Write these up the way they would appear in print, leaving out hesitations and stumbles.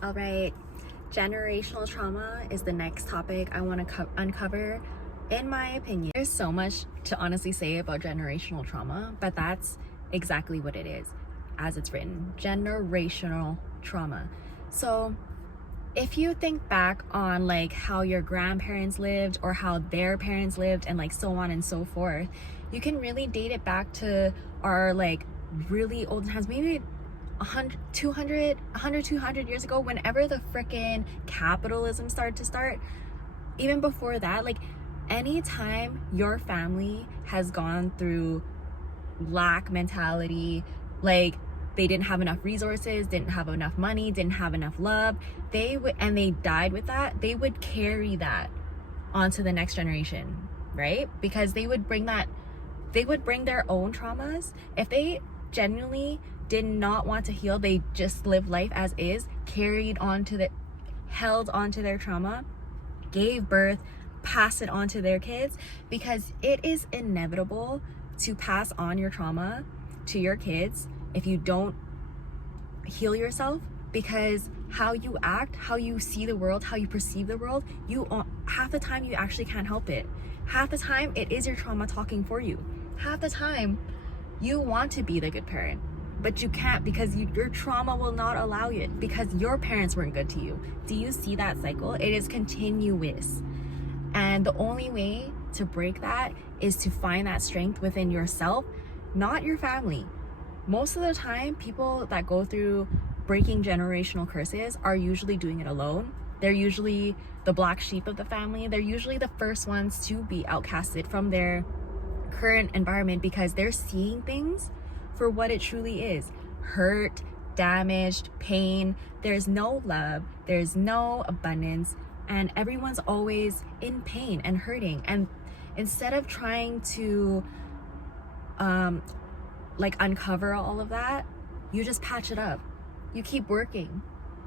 All right, generational trauma is the next topic I want to uncover. In my opinion, there's so much to honestly say about generational trauma, but that's exactly what it is, as it's written, generational trauma. So if you think back on like how your grandparents lived or how their parents lived and like so on and so forth, you can really date it back to our like really old times, maybe 200 years ago, whenever the freaking capitalism started. Even before that, like anytime your family has gone through lack mentality, like they didn't have enough resources, didn't have enough money, didn't have enough love, and they died with that, they would carry that onto the next generation, right? Because they would bring their own traumas. If they genuinely did not want to heal, they just lived life as is, held onto their trauma, gave birth, passed it on to their kids, because it is inevitable to pass on your trauma to your kids if you don't heal yourself. Because how you act, how you see the world, how you perceive the world, half the time you actually can't help it. Half the time it is your trauma talking for you. Half the time you want to be the good parent, but you can't, because your trauma will not allow it, because your parents weren't good to you. Do you see that cycle? It is continuous. And the only way to break that is to find that strength within yourself, not your family. Most of the time, people that go through breaking generational curses are usually doing it alone. They're usually the black sheep of the family. They're usually the first ones to be outcasted from their current environment, because they're seeing things for what it truly is: hurt, damaged, pain. There's no love, there's no abundance, and everyone's always in pain and hurting. And instead of trying to uncover all of that, you just patch it up. You keep working,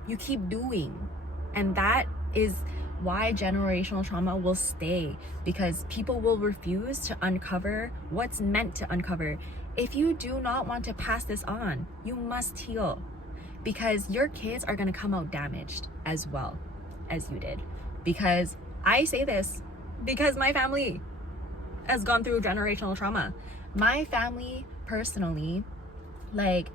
you keep doing. And that is why generational trauma will stay, because people will refuse to uncover what's meant to uncover. If you do not want to pass this on, you must heal, because your kids are going to come out damaged as well as you did. Because I say this because my family has gone through generational trauma. My family personally, like,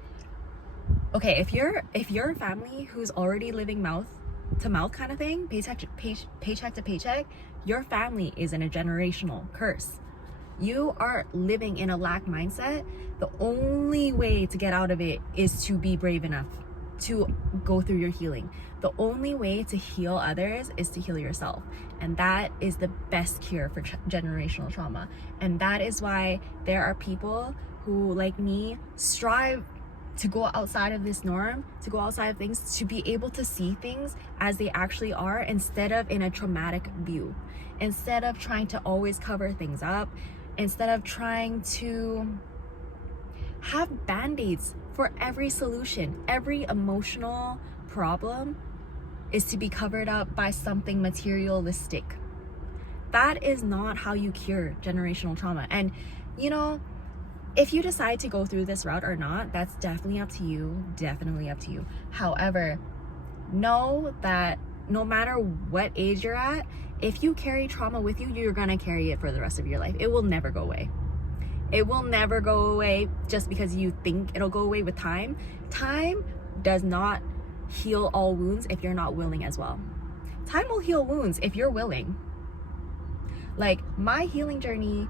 okay, if you're a family who's already living mouth to mouth kind of thing, paycheck to paycheck, your family is in a generational curse. You are living in a lack mindset. The only way to get out of it is to be brave enough to go through your healing. The only way to heal others is to heal yourself. And that is the best cure for generational trauma. And that is why there are people who, like me, strive to go outside of this norm, to go outside of things, to be able to see things as they actually are, instead of in a traumatic view. Instead of trying to always cover things up, instead of trying to have band-aids for every solution. Every emotional problem is to be covered up by something materialistic. That is not how you cure generational trauma. And you know, if you decide to go through this route or not, that's definitely up to you. However, know that no matter what age you're at, if you carry trauma with you, you're gonna carry it for the rest of your life. It will never go away. It will never go away just because you think it'll go away with time. Time does not heal all wounds if you're not willing as well. Time will heal wounds if you're willing. Like, my healing journey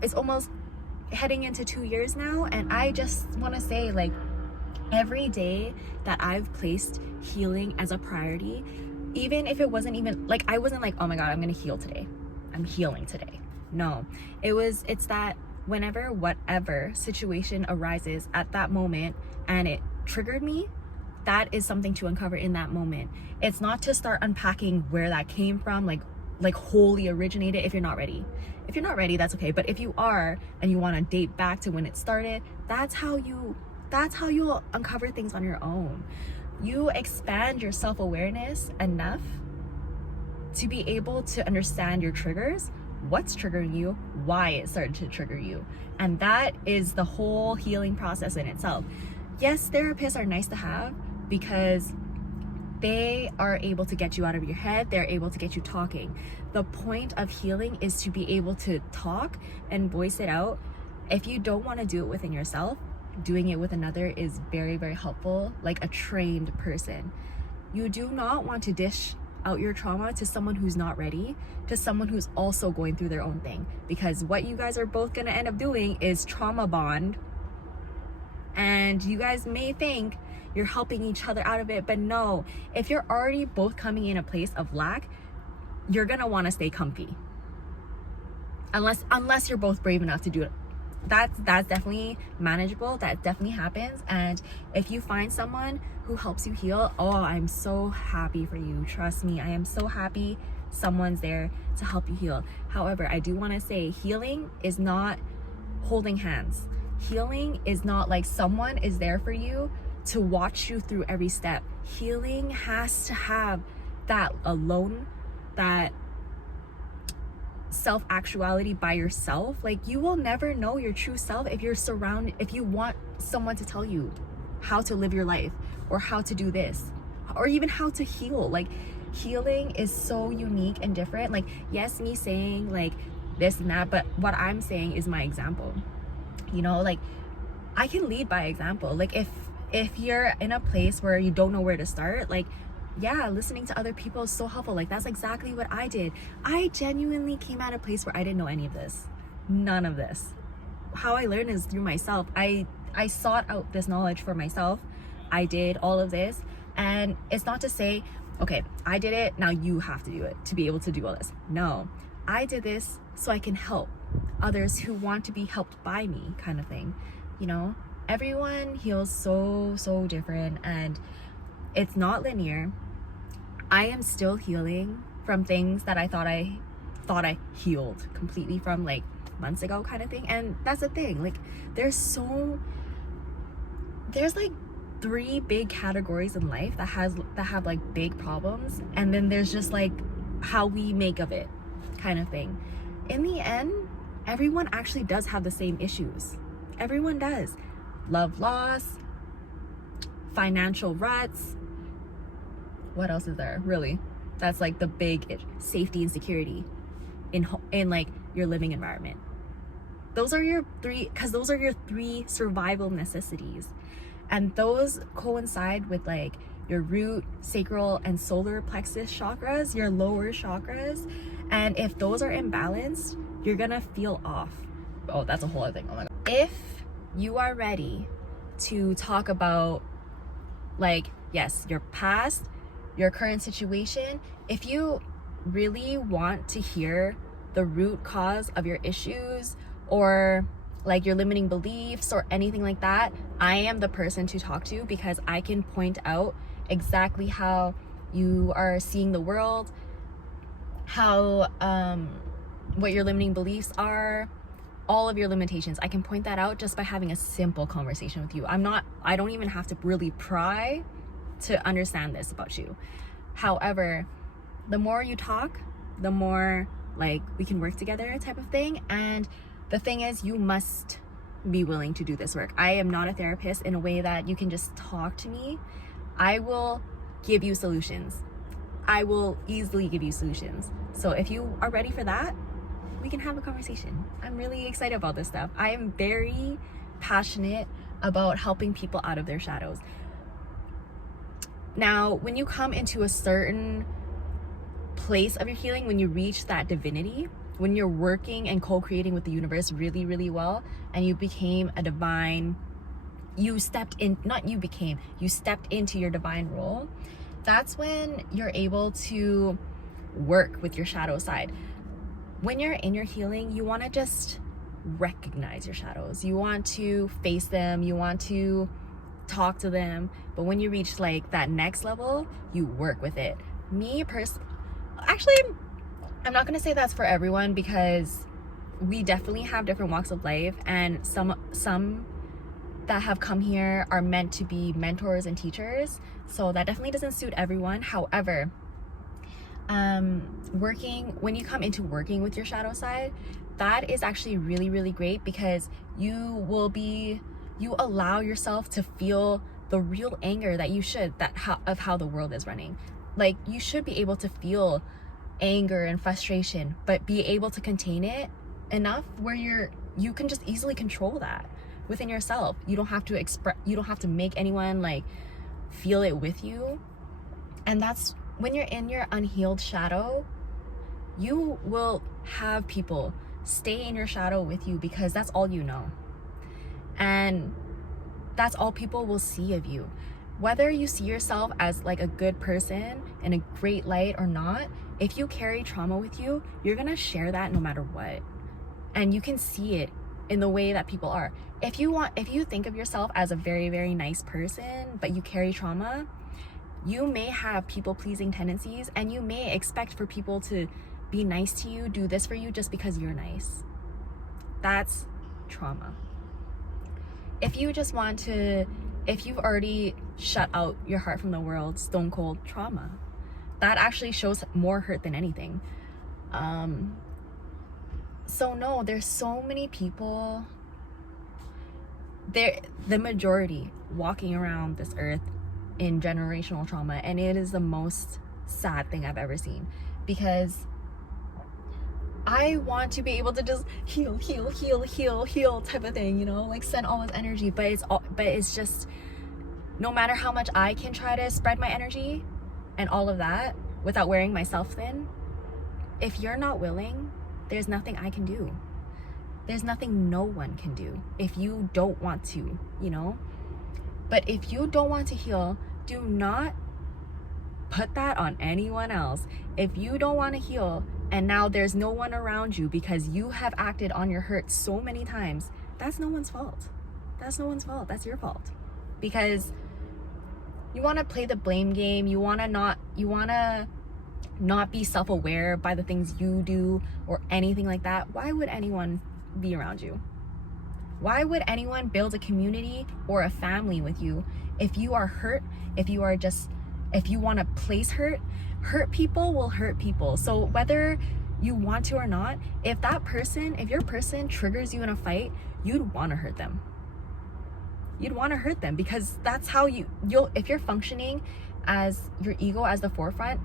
is almost heading into 2 years now, and I just want to say, like, every day that I've placed healing as a priority, even if it wasn't even like, I wasn't like, oh my god, I'm gonna heal today, I'm healing today. No, it's that whenever whatever situation arises at that moment and it triggered me, that is something to uncover in that moment. It's not to start unpacking where that came from, like wholly originated, if you're not ready. If you're not ready, that's okay. But if you are, and you want to date back to when it started, that's how you'll uncover things on your own. You expand your self-awareness enough to be able to understand your triggers, what's triggering you, why it started to trigger you. And that is the whole healing process in itself. Yes, therapists are nice to have, because They are able to get you out of your head. They're able to get you talking. The point of healing is to be able to talk and voice it out. If you don't want to do it within yourself, doing it with another is very, very helpful, like a trained person. You do not want to dish out your trauma to someone who's not ready, to someone who's also going through their own thing, because what you guys are both going to end up doing is trauma bond, and you guys may think you're helping each other out of it, but no, if you're already both coming in a place of lack, you're going to want to stay comfy, unless you're both brave enough to do it. That's definitely manageable. That definitely happens. And if you find someone who helps you heal, oh, I'm so happy for you. Trust me, I am so happy someone's there to help you heal. However, I do want to say healing is not holding hands. Healing is not like someone is there for you to watch you through every step. Healing has to have that alone, that self-actuality by yourself. Like, you will never know your true self if you want someone to tell you how to live your life, or how to do this, or even how to heal. Like, healing is so unique and different. Like, yes, me saying like this and that, but what I'm saying is my example. You know, like, I can lead by example. Like, if you're in a place where you don't know where to start, like, yeah, listening to other people is so helpful. Like, that's exactly what I did. I genuinely came at a place where I didn't know any of this. None of this. How I learned is through myself. I sought out this knowledge for myself. I did all of this. And it's not to say, okay, I did it, now you have to do it to be able to do all this. No, I did this so I can help others who want to be helped by me, kind of thing. You know, everyone heals so different, and it's not linear. I am still healing from things that I thought I healed completely from, like, months ago, kind of thing. And that's the thing, like, there's like 3 big categories in life that have like big problems, and then there's just like how we make of it, kind of thing. In the end, everyone actually does have the same issues. Everyone does. Love loss, financial ruts. What else is there, really? That's like the big safety and security in like your living environment. Those are your 3 survival necessities, and those coincide with like your root, sacral, and solar plexus chakras, your lower chakras. And if those are imbalanced, you're gonna feel off. Oh, that's a whole other thing. Oh my god. If you are ready to talk about, like, yes, your past, your current situation, if you really want to hear the root cause of your issues, or like your limiting beliefs or anything like that, I am the person to talk to, because I can point out exactly how you are seeing the world, how what your limiting beliefs are, all of your limitations. I can point that out just by having a simple conversation with you. I don't even have to really pry to understand this about you. However, the more you talk, the more like we can work together, type of thing. And the thing is, you must be willing to do this work. I am not a therapist in a way that you can just talk to me. I will give you solutions. I will easily give you solutions. So if you are ready for that, we can have a conversation. I'm really excited about this stuff. I am very passionate about helping people out of their shadows. Now, when you come into a certain place of your healing, when you reach that divinity, when you're working and co-creating with the universe really, really well, and you became a divine, you stepped into your divine role, that's when you're able to work with your shadow side. When you're in your healing, you want to just recognize your shadows. You want to face them. You want to talk to them. But when you reach like that next level, you work with it. Actually, I'm not going to say that's for everyone, because we definitely have different walks of life, and some that have come here are meant to be mentors and teachers. So that definitely doesn't suit everyone. However, when you come into working with your shadow side, that is actually really, really great, because you allow yourself to feel the real anger that you should, of how the world is running. Like, you should be able to feel anger and frustration, but be able to contain it enough where you can just easily control that within yourself. You don't have to make anyone like feel it with you. And that's when you're in your unhealed shadow, you will have people stay in your shadow with you because that's all you know. And that's all people will see of you. Whether you see yourself as like a good person and a great light or not, if you carry trauma with you, you're gonna share that no matter what. And you can see it in the way that people are. If you think of yourself as a very, very nice person, but you carry trauma, you may have people-pleasing tendencies, and you may expect for people to be nice to you, do this for you just because you're nice. That's trauma. If you've already shut out your heart from the world, stone cold trauma, that actually shows more hurt than anything. So no, there's so many people, the majority walking around this earth in generational trauma, and it is the most sad thing I've ever seen, because I want to be able to just heal type of thing, you know, like send all this energy, but it's just, no matter how much I can try to spread my energy and all of that without wearing myself thin, if you're not willing, there's nothing I can do. There's nothing no one can do if you don't want to, you know? But if you don't want to heal, do not put that on anyone else. If you don't want to heal and now there's no one around you because you have acted on your hurt so many times, that's no one's fault. That's no one's fault. That's your fault. Because you want to play the blame game. You want to not be self-aware by the things you do or anything like that. Why would anyone be around you? Why would anyone build a community or a family with you if you are hurt, if you want to place hurt people will hurt people. So whether you want to or not, if your person triggers you in a fight, you'd want to hurt them. You'd want to hurt them because that's how if you're functioning as your ego as the forefront,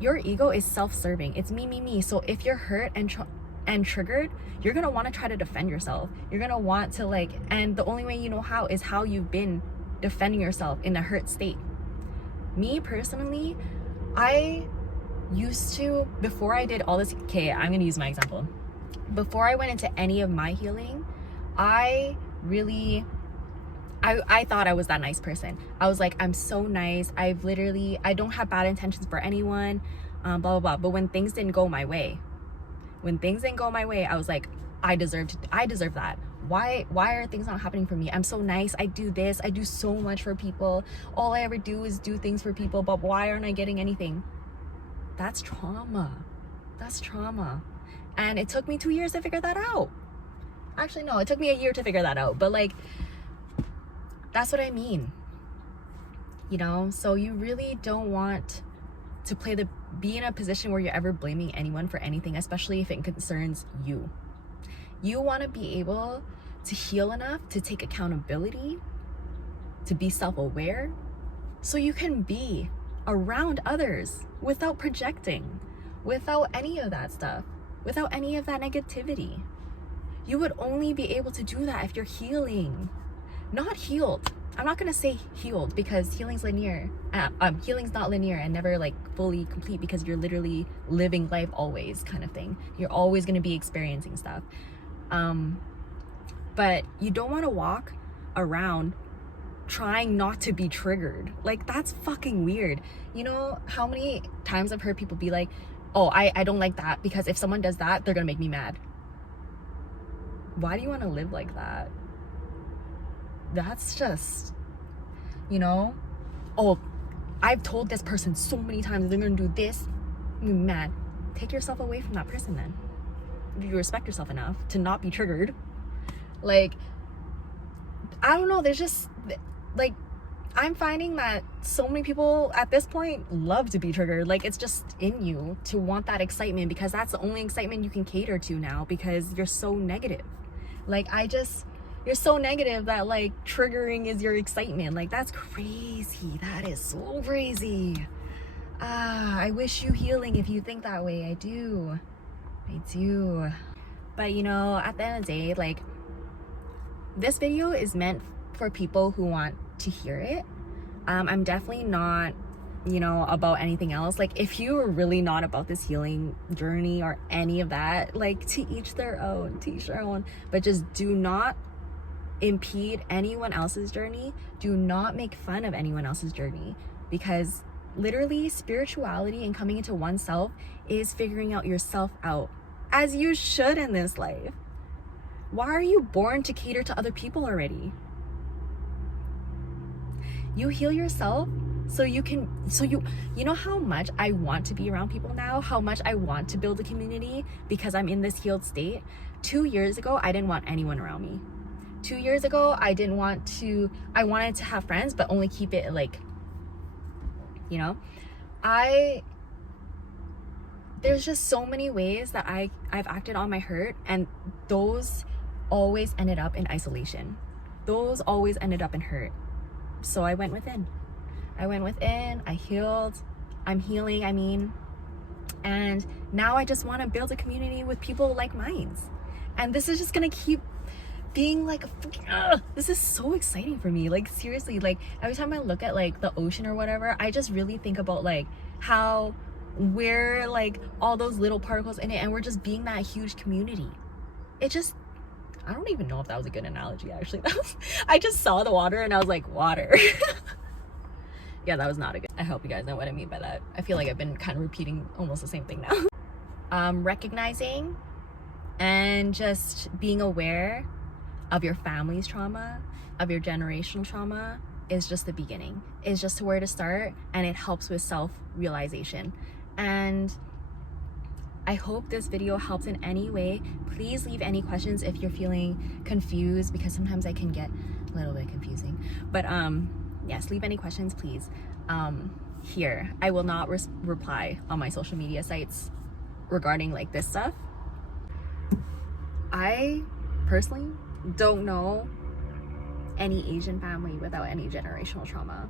your ego is self-serving. It's me. So if you're hurt and triggered, you're gonna want to try to defend yourself. You're gonna want to and the only way you know how is how you've been defending yourself in a hurt state. Me personally, I used to, before I did all this, okay, I'm gonna use my example. Before I went into any of my healing, I thought I was that nice person. I was like, I'm so nice. I don't have bad intentions for anyone, blah, blah, blah. But when things didn't go my way, I was like, I deserve that. Why are things not happening for me? I'm so nice. I do this. I do so much for people. All I ever do is do things for people, but why aren't I getting anything? That's trauma. And it took me 2 years to figure that out. Actually, no, it took me a year to figure that out. But that's what I mean. You know, so you really don't want to be in a position where you're ever blaming anyone for anything, especially if it concerns you. You want to be able to heal enough to take accountability, to be self-aware, so you can be around others without projecting, without any of that stuff, without any of that negativity. You would only be able to do that if you're healing, not healed. I'm not gonna say healed because healing's linear. Healing's not linear and never fully complete because you're literally living life always, kind of thing. You're always gonna be experiencing stuff. But you don't want to walk around trying not to be triggered. That's fucking weird. You know how many times I've heard people be like, oh, I don't like that because if someone does that, they're gonna make me mad. Why do you want to live like that? That's just, oh, I've told this person so many times they're gonna do this, I'm mad. Take yourself away from that person then. If you respect yourself enough to not be triggered. I don't know, there's just I'm finding that so many people at this point love to be triggered. It's just in you to want that excitement because that's the only excitement you can cater to now because you're so negative. You're so negative that like triggering is your excitement. Like, that's crazy. That is so crazy. I wish you healing if you think that way. I do. But you know, at the end of the day, like, this video is meant for people who want to hear it. I'm definitely not, you know, about anything else. Like, if you are really not about this healing journey or any of that, like, to each their own, but just do not impede anyone else's journey. Do not make fun of anyone else's journey, because literally spirituality and coming into oneself is figuring out yourself out, as you should in this life. Why are you born to cater to other people already? You heal yourself so you know how much I want to be around people now, how much I want to build a community because I'm in this healed state. 2 years ago, I didn't want anyone around me. 2 years ago, I wanted to have friends, but only keep it like, you know, there's just so many ways that I've acted on my hurt, and those always ended up in isolation. Those always ended up in hurt. So I went within, I healed, I'm healing, I mean, and now I just want to build a community with people like mine. And this is just gonna keep being like, this is so exciting for me. Like, seriously, like, every time I look at like the ocean or whatever, I just really think about like how we're like all those little particles in it, and we're just being that huge community. I don't even know if that was a good analogy, actually. I just saw the water and I was like, water. Yeah, that was not a good. I hope you guys know what I mean by that. I feel like I've been kind of repeating almost the same thing now. Recognizing and just being aware of your family's trauma, of your generational trauma, is just the beginning. It's just where to start, and it helps with self-realization. And I hope this video helps in any way. Please leave any questions if you're feeling confused, because sometimes I can get a little bit confusing. But yes, leave any questions, please. Here, I will not reply on my social media sites regarding like this stuff. I personally don't know any Asian family without any generational trauma.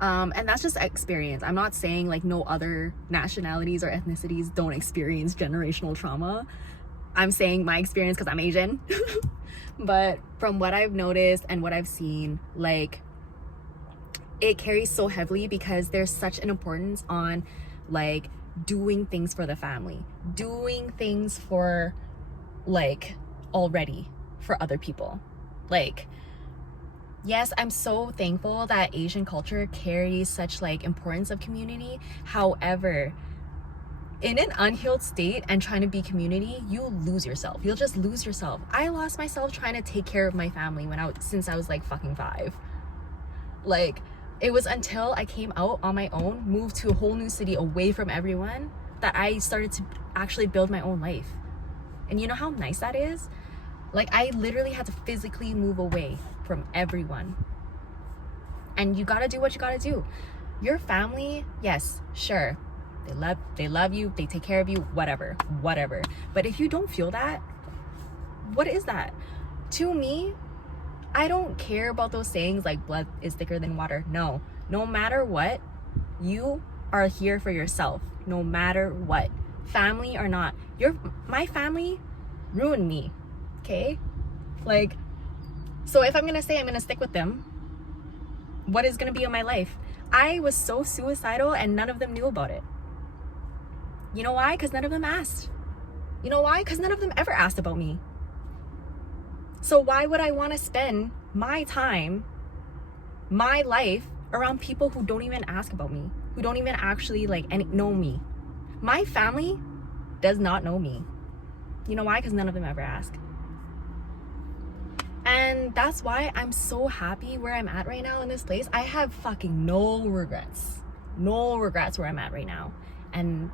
And that's just experience. I'm not saying like no other nationalities or ethnicities don't experience generational trauma. I'm saying my experience because I'm Asian. But from what I've noticed and what I've seen, like, it carries so heavily because there's such an importance on like doing things for the family, doing things for like already for other people. Like, yes, I'm so thankful that Asian culture carries such like importance of community. However, in an unhealed state and trying to be community, you'll lose yourself. You'll just lose yourself. I lost myself trying to take care of my family since I was like fucking 5. Like, it was until I came out on my own, moved to a whole new city away from everyone, that I started to actually build my own life. And you know how nice that is? Like, I literally had to physically move away from everyone. And you gotta do what you gotta do. Your family, yes, sure, they love you, they take care of you, whatever. But if you don't feel that, what is that? To me, I don't care about those sayings like blood is thicker than water. No matter what, you are here for yourself. No matter what, family or not. My family ruined me. Okay, like, so if I'm gonna say I'm gonna stick with them, what is gonna be in my life? I was so suicidal and none of them knew about it. You know why? Because none of them asked. You know why? Because none of them ever asked about me. So why would I want to spend my time, my life, around people who don't even ask about me, who don't even actually like know me? My family does not know me. You know why? Because none of them ever ask. And that's why I'm so happy where I'm at right now in this place. I have fucking no regrets where I'm at right now. And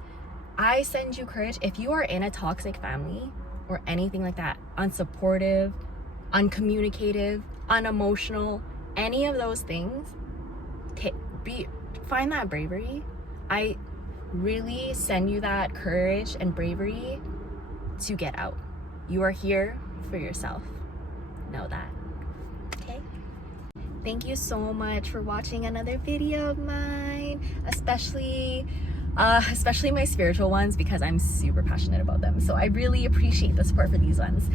I send you courage. If you are in a toxic family or anything like that, unsupportive, uncommunicative, unemotional, any of those things, find that bravery. I really send you that courage and bravery to get out. You are here for yourself. know that. Okay? Thank you so much for watching another video of mine, especially my spiritual ones, because I'm super passionate about them. So I really appreciate the support for these ones.